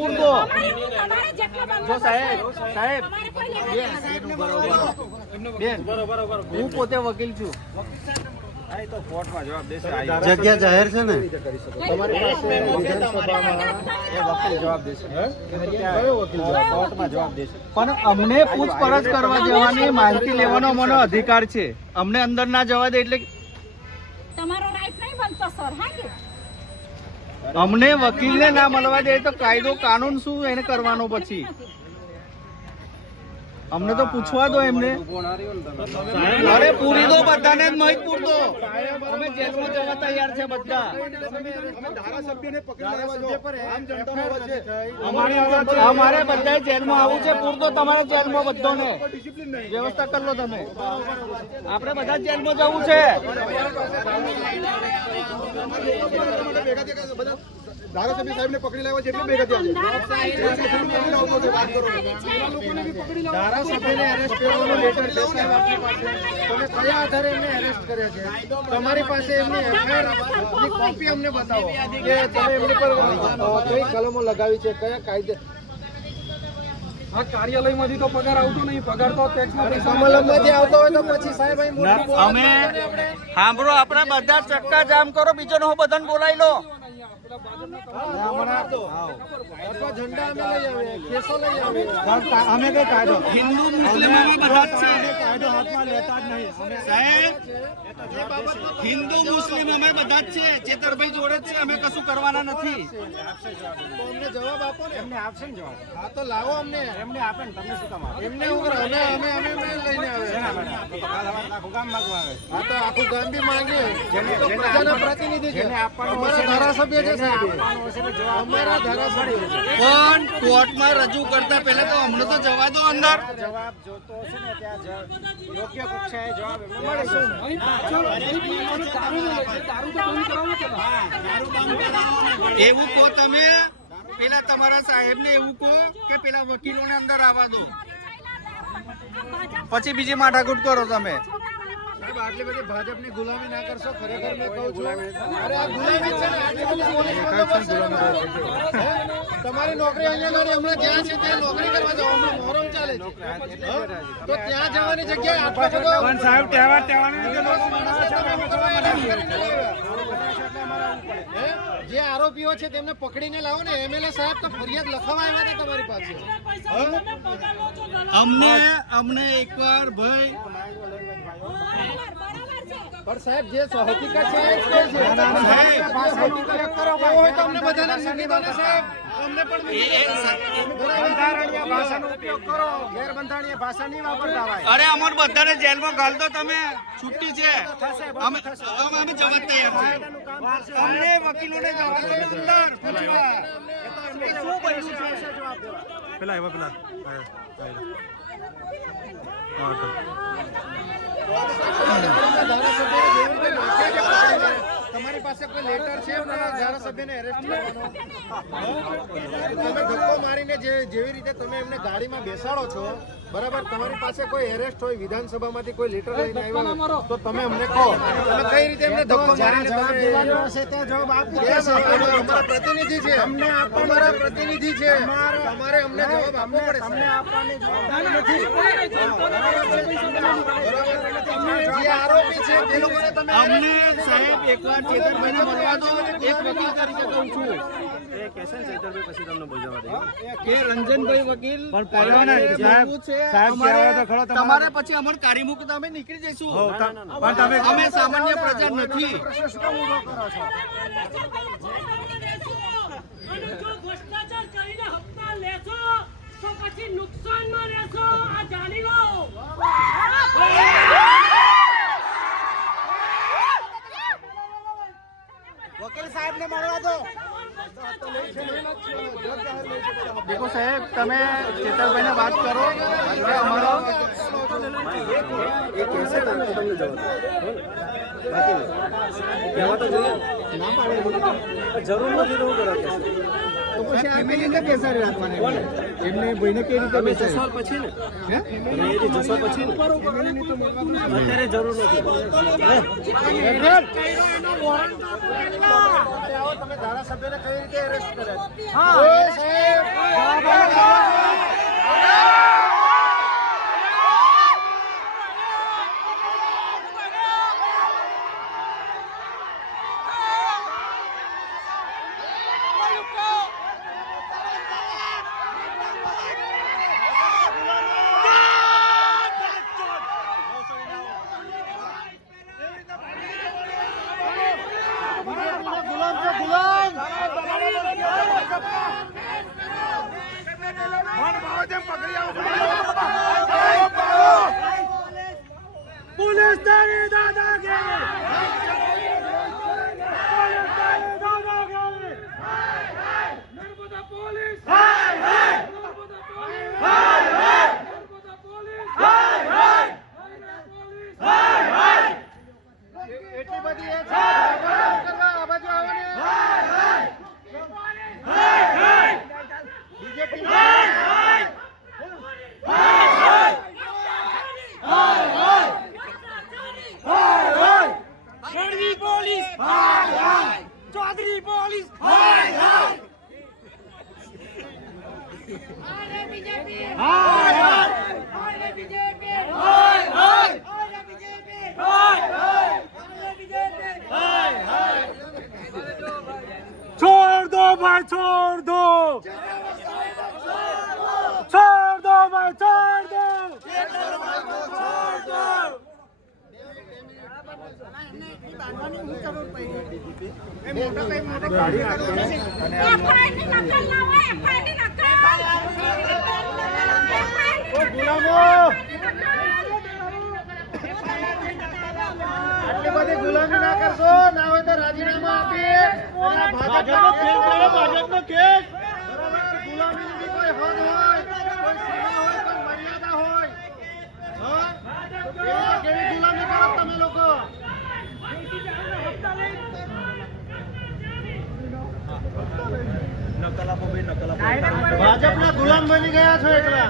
પૂરતો તમારે જેટલા બનતો જો સાહેબ સાહેબ. બેન હું પોતે વકીલ છું. જગ્યા જાહેર છે ને? તમારી પાસે વિધાનસભામાં જવાબ દેશે. કયો વકીલ જવાબ? કોર્ટમાં જવાબ દેશે. પણ અમને પૂછપરછ કરવા જવાની માહિતી લેવાનો મને અધિકાર છે. અમને અંદર ના જવા દે એટલે તમારો રાઈટ નહીં બનતો સર હા કે? અમને વકીલને ના મળવા દે તો કાયદો કાનૂન શું એને કરવાનો પછી? અમને તો પૂછવા દો એમને. અરે પૂરી દો બધાને, જ નહીં પૂરતો. અમે જેલમાં જવા તૈયાર છે બધા. અમારે અમારે બધા જેલમાં આવું છે, પૂરતો તમારે જેલમાં બધાને. વ્યવસ્થા કરી લો તમે. આપણે બધા જેલમાં જવું છે. ધારાસભ્ય પકડી લાવ્યા છે એટલે ભેગા થયા આપની પાસે તમે કયા આધારે એમને અરેસ્ટ કર્યા છે તમારી પાસે એમની કોપી અમને બતાવો. કે કલમો લગાવી છે? કયા કાયદે આ કાર્યાલયમાંથી તો પગાર આવતો નહીં. પગાર તો ટેક્સમાં પૈસા કમલમમાંથી આવતો હોય. તો પછી સાહેબ અહીં અમે. સાંભળો આપણે બધા ચક્કા જામ કરો બીજો નો બધાને બોલાવી લો. હિન્દુ મુસ્લિમ હિન્દુ મુસ્લિમ અમે બધા જ છે ચેતરભાઈ જોડે છે અમે કશું કરવાના નથી જવાબ આપો ને એમને આપશે ને જવાબ હા તો લાવો અમને એમને આપે ને તમને શું કામ એમને કરે અમે અમે અમે લઈને આવે હા તો આખું ગામ બી માંગે પ્રતિનિધિ છે અમારા ધારાસભ્ય છે પણ કોર્ટમાં રજૂ કરતા પહેલા તો અમને તો જવા દો અંદર? એવું કહો તમે, પેલા તમારા સાહેબને એવું કહો કે પેલા વકીલોને અંદર આવવા દો પછી બીજી માથાકૂટ કરો તમે સાહેબ આટલી બધી ભાજપની ગુલામી ના કરશો ખરેખર મેં કહું છું. અરે આ ગુલામી છે ને આટલી બધી પોલીસ બંદોબસ્ત છે. તમારી નોકરી અહીંયા આગળ હમણાં જ્યાં છે ત્યાં નોકરી કરવા જાવ હમણાં મોહરમ ચાલે છે. તો ત્યાં જવાની જગ્યાએ આટલો બધો પણ સાહેબ તહેવાર જે આરોપીઓ છે તેમને પકડીને લાવો ને એમએલએ સાહેબ તો ફરિયાદ લખવા આવ્યા હતા તમારી પાસે. અમને અમને એકવાર ભાઈ પણ સાહેબ જે હકીકત છે એ જ છે હોય તો અમને બધાને ને સાહેબ. અમને પણ ભાષાનો ઉપયોગ કરો. ગેરબંધારણીય ભાષા નહીં વાપરતા હોય અરે અમર બધાને જેલમાં ગાલ દો તમે. છુટ્ટી છે. અમે અમે અમે જવા તૈયાર છે અમને વકીલોને જવા દો અંદર શું બન્યું છે? પેલા એવા પેલા. તમારી પાસે કોઈ લેટર છે એમના ધારાસભ્યને એરેસ્ટ કરવાનો તમે ધક્કો મારીને જે જેવી રીતે તમે એમને ગાડીમાં બેસાડો છો બરાબર તમારી પાસે કોઈ એરેસ્ટ હોય વિધાનસભામાંથી કોઈ લેટર લઈને આવ્યો તો તમે અમને કહો. તમે કઈ રીતે એમને ધક્કો મારીને જવાબ દેવાનો હશે ત્યાં જવાબ આપી દેશે. અમને અમારા પ્રતિનિધિ છે. તમારે અમને જવાબ આપવો પડે અમને આપવાની જવાબદારી નથી. આરોપી છે તે લોકોને તમે અમને સાહેબ એકવાર ચેતનભાઈને મળવા દો. એક વકીલ તરીકે કહું છું. કે રંજનભાઈ વકીલ કરવાના છે. એવું છે અમારે- તમારે. પછી અમર કાઢી મૂકી તો અમે નીકળી જઈશું. અમે સામાન્ય પ્રજા નથી. તો પછી નુકસાનમાં રહેશો આ જાણી લો. દેખો સાહેબ તમે ચેતરભાઈને વાત કરો. નથી અમારો તો છે આ કઈ રીતે બેસાડી રાખવાના ધારાસભ્યને કઈ રીતે એરેસ્ટ કર્યા હા? હાથે પકડી આવજો પોલીસ તારી દાદાગીરી. ના હોય, FIR ની નકલ. આટલી બધી ગુલામી ના કરશો ના રાજીનામા આપી ભાજપનો કેસ કરો, ભાજપનો કેસ. ગુલામીની કોઈ હદ હોય કોઈ સીમા હોય કોઈ મર્યાદા હોય. હા? કેવી કેવી ગુલામી કરો તમે લોકો? ભાજપના ગુલામ બની ગયા છો એકલા.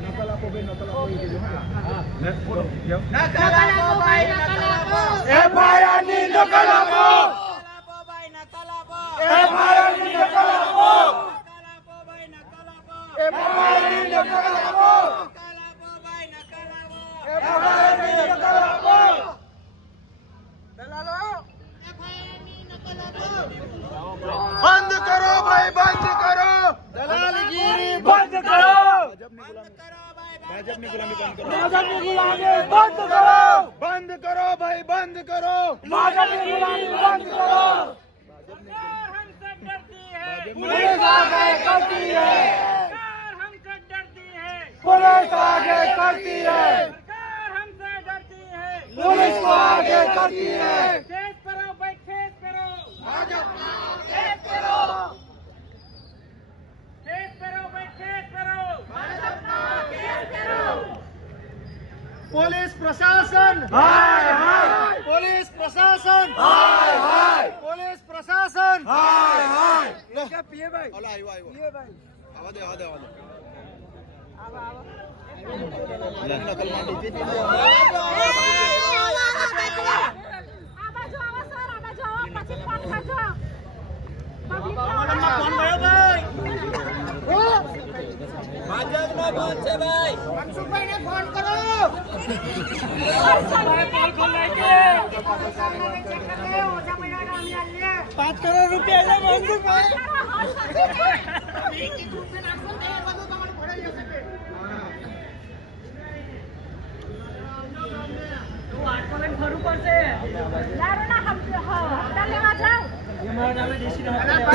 નકલ આપો બે નકલ આપો એફઆઈઆરની નકલ આપો એફઆઈઆરની નકલ આપો એફઆઈઆરની નકલ આપો બંધ કરો ભાઈ બંધ કરો દલાલગીરી બંધ કરો ભાજપની ગુલામી બંધ કરો બંધ કરો ભાઈ બંધ કરો ભાજપની ગુલામી બંધ કરો सरकार हमसे डरती है पुलिस आगे करती है सरकार हमसे डरती है पुलिस आगे करती है सरकार हमसे डरती है पुलिस को आगे करती है પોલીસ પ્રશાસન હાય હાય પોલીસ પ્રશાસન હાય હાય પોલીસ પ્રશાસન હાય હાય એટલે પીએ ભાઈ ઓલા આવ્યો આવ્યો પીએ ભાઈ આવા દે આવા દે આવા દે આવા આવા નકલ માંડી પાંચ કરોડ રૂપિયા હપ્તા હપ્તા લેવા જાઓ.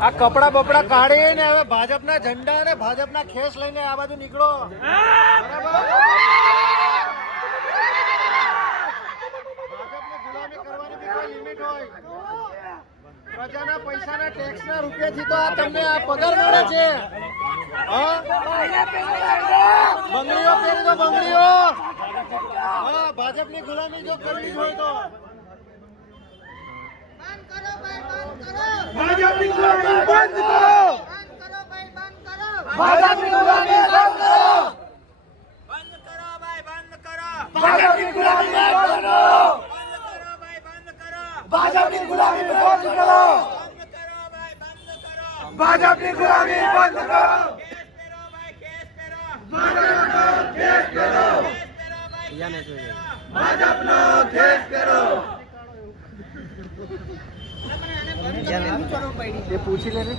આ કપડા બપડા કાઢીને હવે ભાજપના ઝંડા અને ભાજપના ખેસ લઈને આ બાજુ નીકળો? ભાજપની ગુલામી કરવાની લિમિટ હોય પ્રજાના પૈસાના ટેક્સના રૂપિયાથી તો આ તમને આ પગાર મળે છે. હા? બંગડીઓ પહેરી દો બંગડીઓ. હા ભાજપની ગુલામી જો કરવી હોય તો. ભાજપની ગુલામી બંધ કરો. ભાજપની ગુલામી બંધ કરો. બંધ કરો ભાઈ બંધ કરો. ભાજપની ગુલામી બંધ કરો. ભાજપની ગુલામી બંધ કરો ભાજપનો કેસ કરો એ પૂછી લે ને